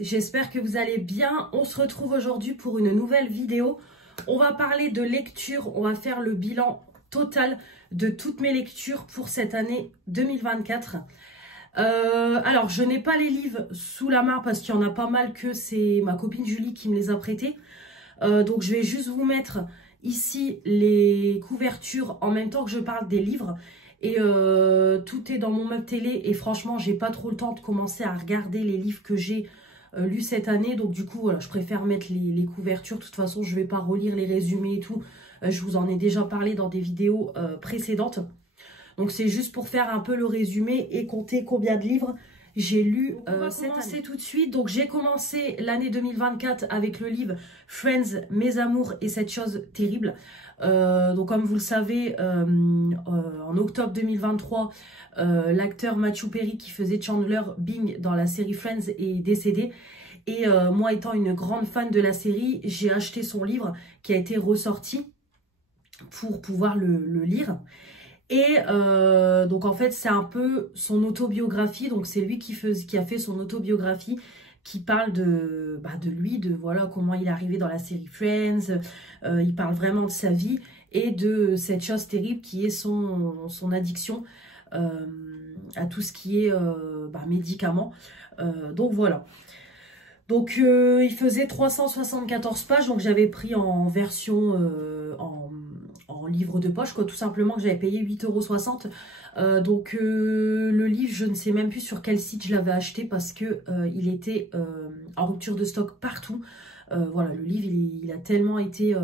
J'espère que vous allez bien. On se retrouve aujourd'hui pour une nouvelle vidéo. On va parler de lecture. On va faire le bilan total de toutes mes lectures pour cette année 2024. Alors, je n'ai pas les livres sous la main parce qu'il y en a pas mal que c'est ma copine Julie qui me les a prêtés. Donc, je vais juste vous mettre ici les couvertures en même temps que je parle des livres. Et tout est dans mon meuble télé. Et franchement, j'ai pas trop le temps de commencer à regarder les livres que j'ai lu cette année, donc du coup voilà, je préfère mettre les couvertures. De toute façon, je vais pas relire les résumés et tout, je vous en ai déjà parlé dans des vidéos précédentes, donc c'est juste pour faire un peu le résumé et compter combien de livres j'ai lu cette année. Tout de suite, donc j'ai commencé l'année 2024 avec le livre Friends, Mes amours et cette chose terrible. Donc comme vous le savez, en octobre 2023, l'acteur Matthew Perry qui faisait Chandler Bing dans la série Friends est décédé. Et moi étant une grande fan de la série, j'ai acheté son livre qui a été ressorti pour pouvoir le lire. Et donc en fait c'est un peu son autobiographie, donc c'est lui qui a fait son autobiographie, qui parle de lui, de voilà comment il est arrivé dans la série Friends. Il parle vraiment de sa vie et de cette chose terrible qui est son addiction à tout ce qui est médicaments. Donc voilà. Donc il faisait 374 pages, donc j'avais pris en version en livre de poche, quoi, tout simplement, que j'avais payé 8,60 €. Donc le livre, je ne sais même plus sur quel site je l'avais acheté parce que il était en rupture de stock partout. Voilà, le livre, il a tellement été,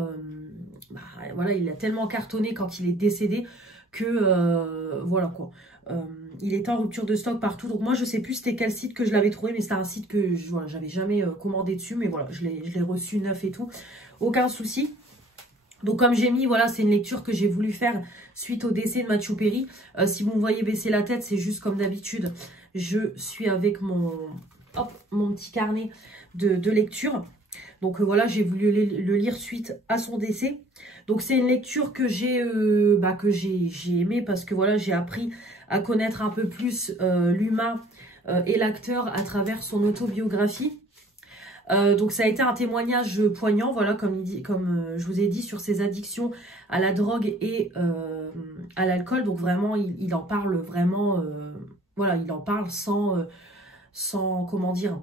voilà, il a tellement cartonné quand il est décédé que voilà quoi. Il était en rupture de stock partout. Donc moi je sais plus c'était quel site que je l'avais trouvé, mais c'était un site que voilà, j'avais jamais commandé dessus, mais voilà, je l'ai reçu neuf et tout, aucun souci. Donc comme j'ai mis, voilà, c'est une lecture que j'ai voulu faire suite au décès de Matthew Perry. Si vous me voyez baisser la tête, c'est juste comme d'habitude, je suis avec mon petit carnet de lecture. Donc voilà, j'ai voulu le lire suite à son décès. Donc c'est une lecture que j'ai aimée parce que voilà, j'ai appris à connaître un peu plus l'humain et l'acteur à travers son autobiographie. Donc ça a été un témoignage poignant, voilà, comme je vous ai dit, sur ses addictions à la drogue et à l'alcool. Donc vraiment, il en parle vraiment, voilà, il en parle sans comment dire,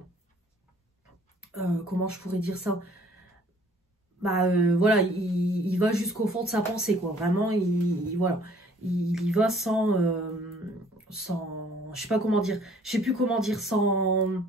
comment je pourrais dire ça, voilà, il va jusqu'au fond de sa pensée, quoi. Vraiment, voilà, il y va sans, je sais pas comment dire, je sais plus comment dire, sans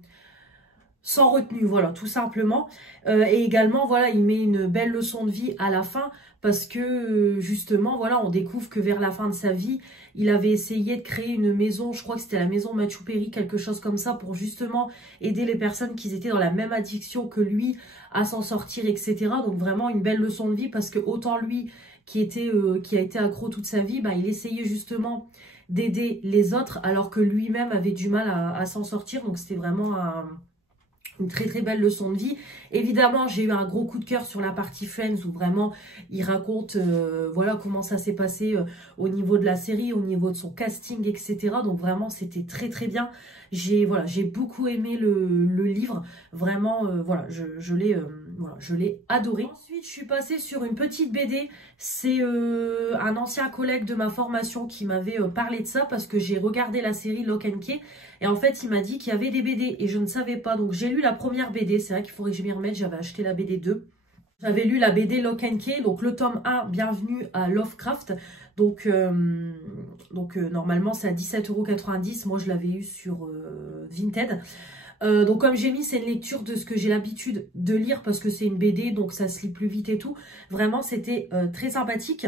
retenue, voilà, tout simplement. Et également, voilà, il met une belle leçon de vie à la fin parce que, justement, voilà, on découvre que vers la fin de sa vie, il avait essayé de créer une maison, je crois que c'était la maison Matthew Perry, quelque chose comme ça, pour justement aider les personnes qui étaient dans la même addiction que lui à s'en sortir, etc. Donc vraiment une belle leçon de vie parce que autant lui qui a été accro toute sa vie, il essayait justement d'aider les autres alors que lui-même avait du mal à s'en sortir. Donc c'était vraiment une très très belle leçon de vie. Évidemment, j'ai eu un gros coup de cœur sur la partie Friends où vraiment il raconte voilà comment ça s'est passé au niveau de la série, au niveau de son casting, etc. Donc vraiment c'était très très bien. J'ai beaucoup aimé le livre. Vraiment voilà, je l'ai adoré. Ensuite, je suis passée sur une petite BD. C'est un ancien collègue de ma formation qui m'avait parlé de ça parce que j'ai regardé la série Lock and Key. Et en fait, il m'a dit qu'il y avait des BD et je ne savais pas. Donc, j'ai lu la première BD. C'est vrai qu'il faudrait que je m'y remette. J'avais acheté la BD 2. J'avais lu la BD Lock and Key. Donc, le tome 1, Bienvenue à Lovecraft. Donc normalement, c'est à 17,90 €. Moi, je l'avais eu sur Vinted. Donc comme j'ai mis, c'est une lecture de ce que j'ai l'habitude de lire parce que c'est une BD, donc ça se lit plus vite et tout. Vraiment, c'était très sympathique.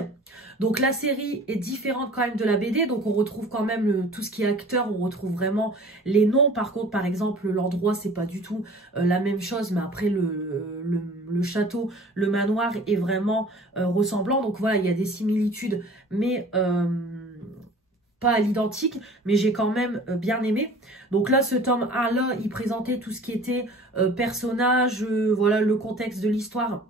Donc la série est différente quand même de la BD, donc on retrouve quand même tout ce qui est acteur, on retrouve vraiment les noms. Par contre, par exemple, l'endroit, c'est pas du tout la même chose, mais après le château, le manoir est vraiment ressemblant. Donc voilà, il y a des similitudes, mais pas à l'identique, mais j'ai quand même bien aimé. Donc là, ce tome 1 là, il présentait tout ce qui était personnage, voilà le contexte de l'histoire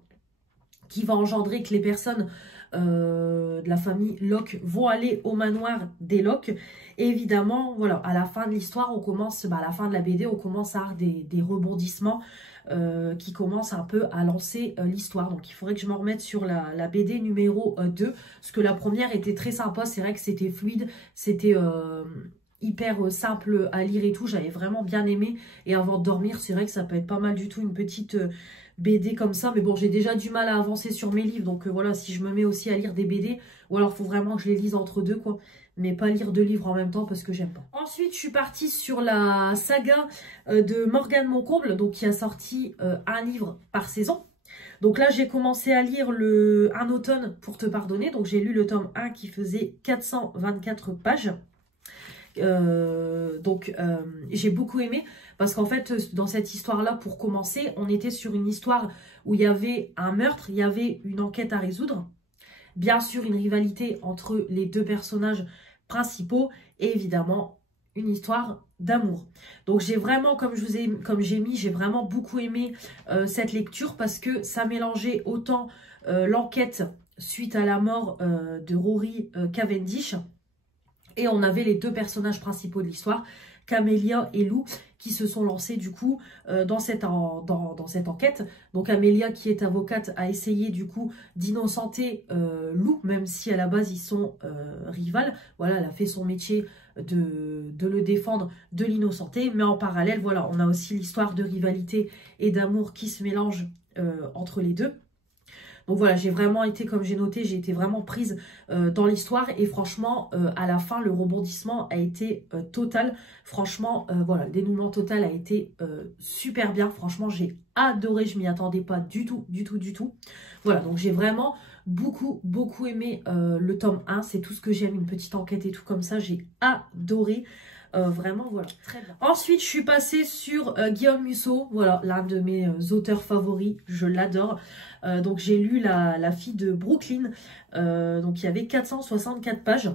qui va engendrer que les personnes de la famille Locke vont aller au manoir des Locke. Et évidemment, voilà, à la fin de l'histoire, on commence, à la fin de la BD, on commence à avoir des rebondissements qui commencent un peu à lancer l'histoire. Donc il faudrait que je me remette sur la BD numéro 2, parce que la première était très sympa, c'est vrai que c'était fluide, c'était hyper simple à lire et tout, j'avais vraiment bien aimé. Et avant de dormir, c'est vrai que ça peut être pas mal du tout, une petite BD comme ça. Mais bon, j'ai déjà du mal à avancer sur mes livres, donc voilà, si je me mets aussi à lire des BD, ou alors il faut vraiment que je les lise entre deux, quoi. Mais pas lire deux livres en même temps parce que j'aime pas. Ensuite, je suis partie sur la saga de Morgane Moncomble, donc qui a sorti un livre par saison. Donc là, j'ai commencé à lire Un automne pour te pardonner. Donc j'ai lu le tome 1 qui faisait 424 pages. J'ai beaucoup aimé parce qu'en fait, dans cette histoire-là, pour commencer, on était sur une histoire où il y avait un meurtre, il y avait une enquête à résoudre. Bien sûr, une rivalité entre les deux personnages principaux et évidemment une histoire d'amour. Donc j'ai vraiment, comme j'ai mis, j'ai vraiment beaucoup aimé cette lecture parce que ça mélangeait autant l'enquête suite à la mort de Rory Cavendish, et on avait les deux personnages principaux de l'histoire, Camélia et Lou, qui se sont lancés du coup dans cette enquête. Donc Amélia, qui est avocate, a essayé du coup d'innocenter Lou, même si à la base ils sont rivales. Voilà, elle a fait son métier de le défendre, de l'innocenter. Mais en parallèle, voilà, on a aussi l'histoire de rivalité et d'amour qui se mélange entre les deux. Donc voilà, j'ai vraiment été, comme j'ai noté, j'ai été vraiment prise dans l'histoire. Et franchement, à la fin, le rebondissement a été total. Franchement, voilà, le dénouement total a été super bien. Franchement, j'ai adoré, je m'y attendais pas du tout, du tout, du tout. Voilà, donc j'ai vraiment beaucoup, beaucoup aimé le tome 1. C'est tout ce que j'aime, une petite enquête et tout comme ça. J'ai adoré. Vraiment, voilà, très bien. Ensuite, je suis passée sur Guillaume Musso, voilà, l'un de mes auteurs favoris, je l'adore. Donc, j'ai lu la fille de Brooklyn, donc il y avait 464 pages.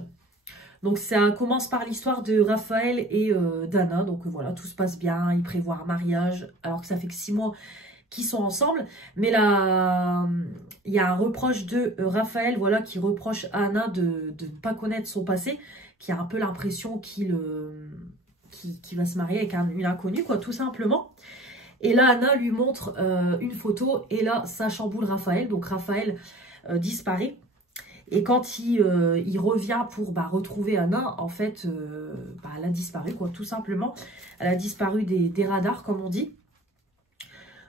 Donc, ça commence par l'histoire de Raphaël et d'Anna, donc voilà, tout se passe bien, ils prévoient un mariage, alors que ça fait que 6 mois qui sont ensemble. Mais là, il y a un reproche de Raphaël, voilà, qui reproche à Anna de ne pas connaître son passé, qui a un peu l'impression qu'il va se marier avec une inconnue, quoi, tout simplement. Et là, Anna lui montre une photo, et là, ça chamboule Raphaël. Donc, Raphaël disparaît. Et quand il revient pour retrouver Anna, en fait, elle a disparu, quoi, tout simplement. Elle a disparu des radars, comme on dit.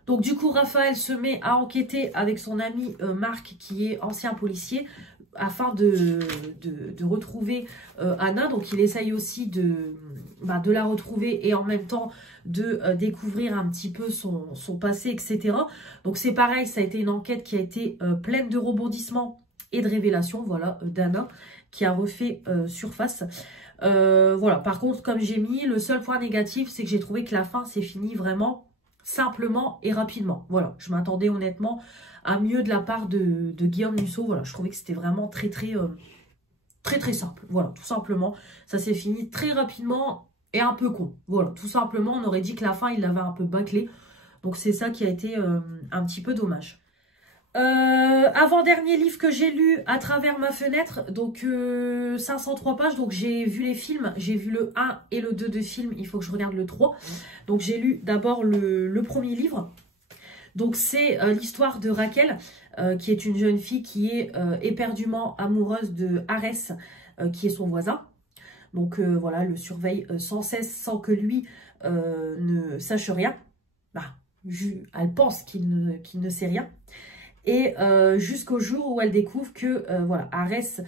Donc, du coup, Raphaël se met à enquêter avec son ami Marc, qui est ancien policier, afin de retrouver Anna. Donc, il essaye aussi de la retrouver et en même temps de découvrir un petit peu son passé, etc. Donc, c'est pareil, ça a été une enquête qui a été pleine de rebondissements et de révélations, voilà, d'Anna, qui a refait surface. Voilà, par contre, comme j'ai mis, le seul point négatif, c'est que j'ai trouvé que la fin s'est finie vraiment simplement et rapidement. Voilà, je m'attendais honnêtement à mieux de la part de Guillaume Musso. Voilà, je trouvais que c'était vraiment très simple. Voilà, tout simplement. Ça s'est fini très rapidement et un peu con. Voilà, tout simplement, on aurait dit que la fin, il l'avait un peu bâclé. Donc c'est ça qui a été un petit peu dommage. Avant-dernier livre que j'ai lu à travers ma fenêtre, donc 503 pages, donc j'ai vu les films, j'ai vu le 1 et le 2 de film, il faut que je regarde le 3. Donc j'ai lu d'abord le premier livre, donc c'est l'histoire de Raquel, qui est une jeune fille qui est éperdument amoureuse de Arès, qui est son voisin. Donc voilà, elle le surveille sans cesse, sans que lui ne sache rien. Elle pense qu'il ne sait rien. Et jusqu'au jour où elle découvre que voilà, Arès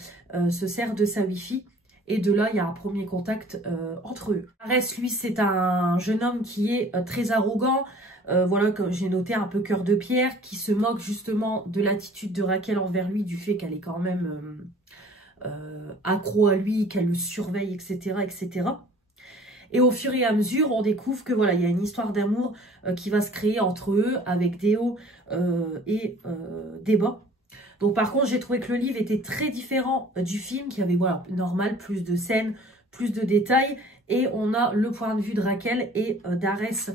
se sert de sa Wi-Fi. Et de là, il y a un premier contact entre eux. Arès, lui, c'est un jeune homme qui est très arrogant. Voilà, comme j'ai noté, un peu cœur de pierre, qui se moque justement de l'attitude de Raquel envers lui, du fait qu'elle est quand même accro à lui, qu'elle le surveille, etc., etc. Et au fur et à mesure, on découvre que voilà, il y a une histoire d'amour qui va se créer entre eux, avec des hauts et des bas. Donc par contre, j'ai trouvé que le livre était très différent du film, qui avait, voilà, normal, plus de scènes, plus de détails. Et on a le point de vue de Raquel et d'Arès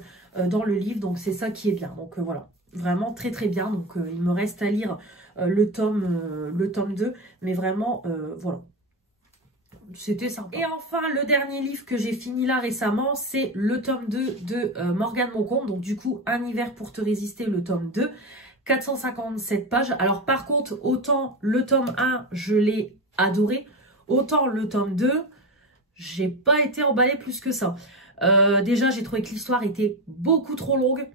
dans le livre. Donc c'est ça qui est bien. Donc voilà, vraiment très très bien. Donc il me reste à lire le tome 2. Mais vraiment, voilà. C'était sympa. Et enfin, le dernier livre que j'ai fini là récemment, c'est le tome 2 de Morgane Moncombe. Donc du coup, Un hiver pour te résister, le tome 2. 457 pages. Alors par contre, autant le tome 1, je l'ai adoré. Autant le tome 2, j'ai pas été emballée plus que ça. Déjà, j'ai trouvé que l'histoire était beaucoup trop longue.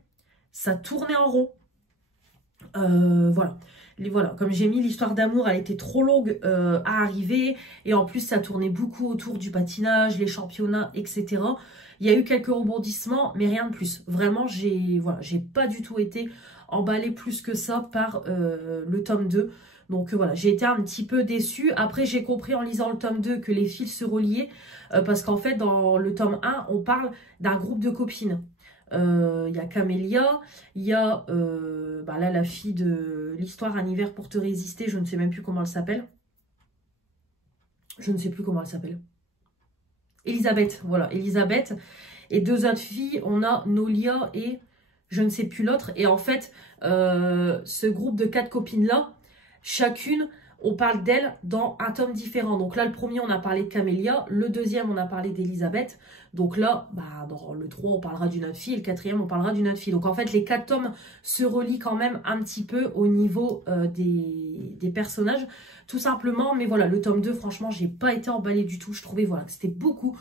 Ça tournait en rond. Voilà. Voilà, comme j'ai mis l'histoire d'amour, elle était trop longue à arriver. Et en plus, ça tournait beaucoup autour du patinage, les championnats, etc. Il y a eu quelques rebondissements, mais rien de plus. Vraiment, j'ai pas du tout été emballée plus que ça par le tome 2. Donc voilà, j'ai été un petit peu déçue. Après, j'ai compris en lisant le tome 2 que les fils se reliaient. Parce qu'en fait, dans le tome 1, on parle d'un groupe de copines. Il y a Camélia, il y a là la fille de l'histoire Un hiver pour te résister, je ne sais même plus comment elle s'appelle. Je ne sais plus comment elle s'appelle. Elisabeth, voilà, Elisabeth. Et deux autres filles, on a Nolia et je ne sais plus l'autre. Et en fait, ce groupe de 4 copines-là, chacune, on parle d'elle dans un tome différent. Donc là, le premier, on a parlé de Camélia. Le deuxième, on a parlé d'Elisabeth. Donc là, dans le 3, on parlera d'une autre fille. Et le quatrième, on parlera d'une autre fille. Donc en fait, les 4 tomes se relient quand même un petit peu au niveau des personnages. Tout simplement. Mais voilà, le tome 2, franchement, j'ai pas été emballée du tout. Je trouvais voilà, que c'était beaucoup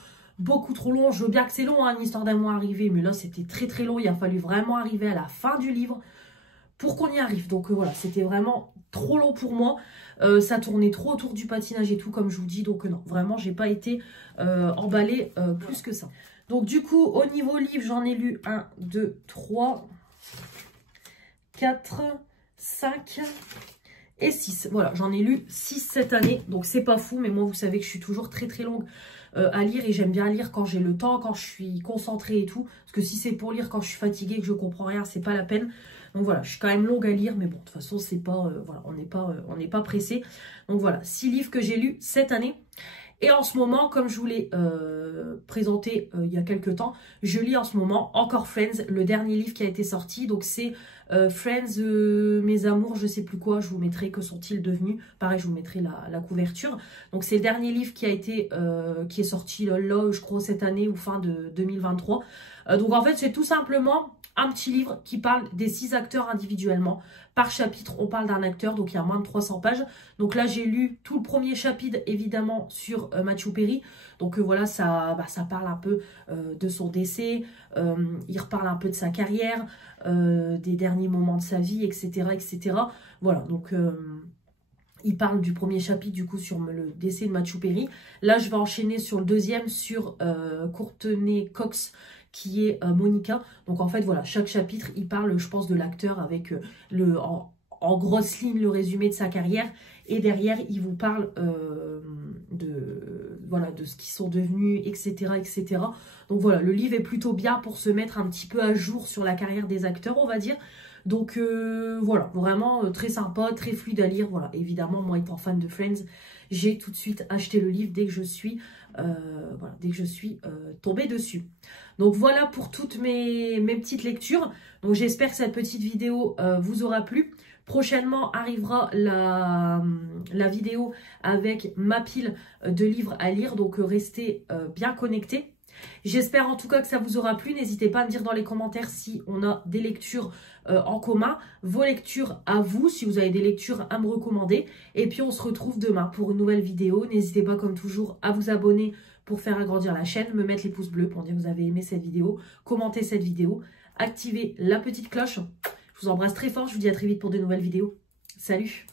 trop long. Je veux bien que c'est long, hein, une histoire d'amour arrivée. Mais là, c'était très très long. Il a fallu vraiment arriver à la fin du livre pour qu'on y arrive. Donc voilà, c'était vraiment trop long pour moi. Ça tournait trop autour du patinage et tout, comme je vous dis. Donc non, vraiment, j'ai pas été emballée plus que ça. Donc du coup, au niveau livre, j'en ai lu 1, 2, 3, 4, 5 et 6. Voilà, j'en ai lu 6 cette année. Donc c'est pas fou, mais moi, vous savez que je suis toujours très très longue à lire. Et j'aime bien lire quand j'ai le temps, quand je suis concentrée et tout. Parce que si c'est pour lire quand je suis fatiguée et que je comprends rien, c'est pas la peine. Donc voilà, je suis quand même longue à lire, mais bon, de toute façon, c'est pas, voilà, on n'est pas pressé. Donc voilà, 6 livres que j'ai lus cette année. Et en ce moment, comme je vous l'ai présenté il y a quelques temps, je lis en ce moment encore Friends, le dernier livre qui a été sorti. Donc c'est Friends, mes amours, je sais plus quoi, je vous mettrai que sont-ils devenus. Pareil, je vous mettrai la couverture. Donc c'est le dernier livre qui a été, qui est sorti là, je crois, cette année ou fin de 2023. Donc en fait, c'est tout simplement un petit livre qui parle des 6 acteurs individuellement. Par chapitre, on parle d'un acteur, donc il y a moins de 300 pages. Donc là, j'ai lu tout le premier chapitre, évidemment, sur Matthew Perry. Donc voilà, ça parle un peu de son décès. Il reparle un peu de sa carrière, des derniers moments de sa vie, etc. etc. Voilà, donc il parle du premier chapitre, du coup, sur le décès de Matthew Perry. Là, je vais enchaîner sur le deuxième, sur Courtney Cox, qui est Monica. Donc en fait voilà, chaque chapitre il parle, je pense, de l'acteur avec en grosse ligne le résumé de sa carrière, et derrière il vous parle de ce qu'ils sont devenus, etc., etc. Donc voilà, le livre est plutôt bien pour se mettre un petit peu à jour sur la carrière des acteurs, on va dire. Donc voilà, vraiment très sympa, très fluide à lire. Voilà, évidemment, moi étant fan de Friends, j'ai tout de suite acheté le livre dès que je suis tombée dessus. Donc voilà pour toutes mes petites lectures. Donc j'espère que cette petite vidéo vous aura plu. Prochainement arrivera la vidéo avec ma pile de livres à lire. Donc restez bien connectés. J'espère en tout cas que ça vous aura plu. N'hésitez pas à me dire dans les commentaires si on a des lectures en commun. Vos lectures à vous, si vous avez des lectures à me recommander. Et puis on se retrouve demain pour une nouvelle vidéo. N'hésitez pas comme toujours à vous abonner pour faire agrandir la chaîne. Me mettre les pouces bleus pour dire que vous avez aimé cette vidéo. Commentez cette vidéo. Activez la petite cloche. Je vous embrasse très fort. Je vous dis à très vite pour de nouvelles vidéos. Salut!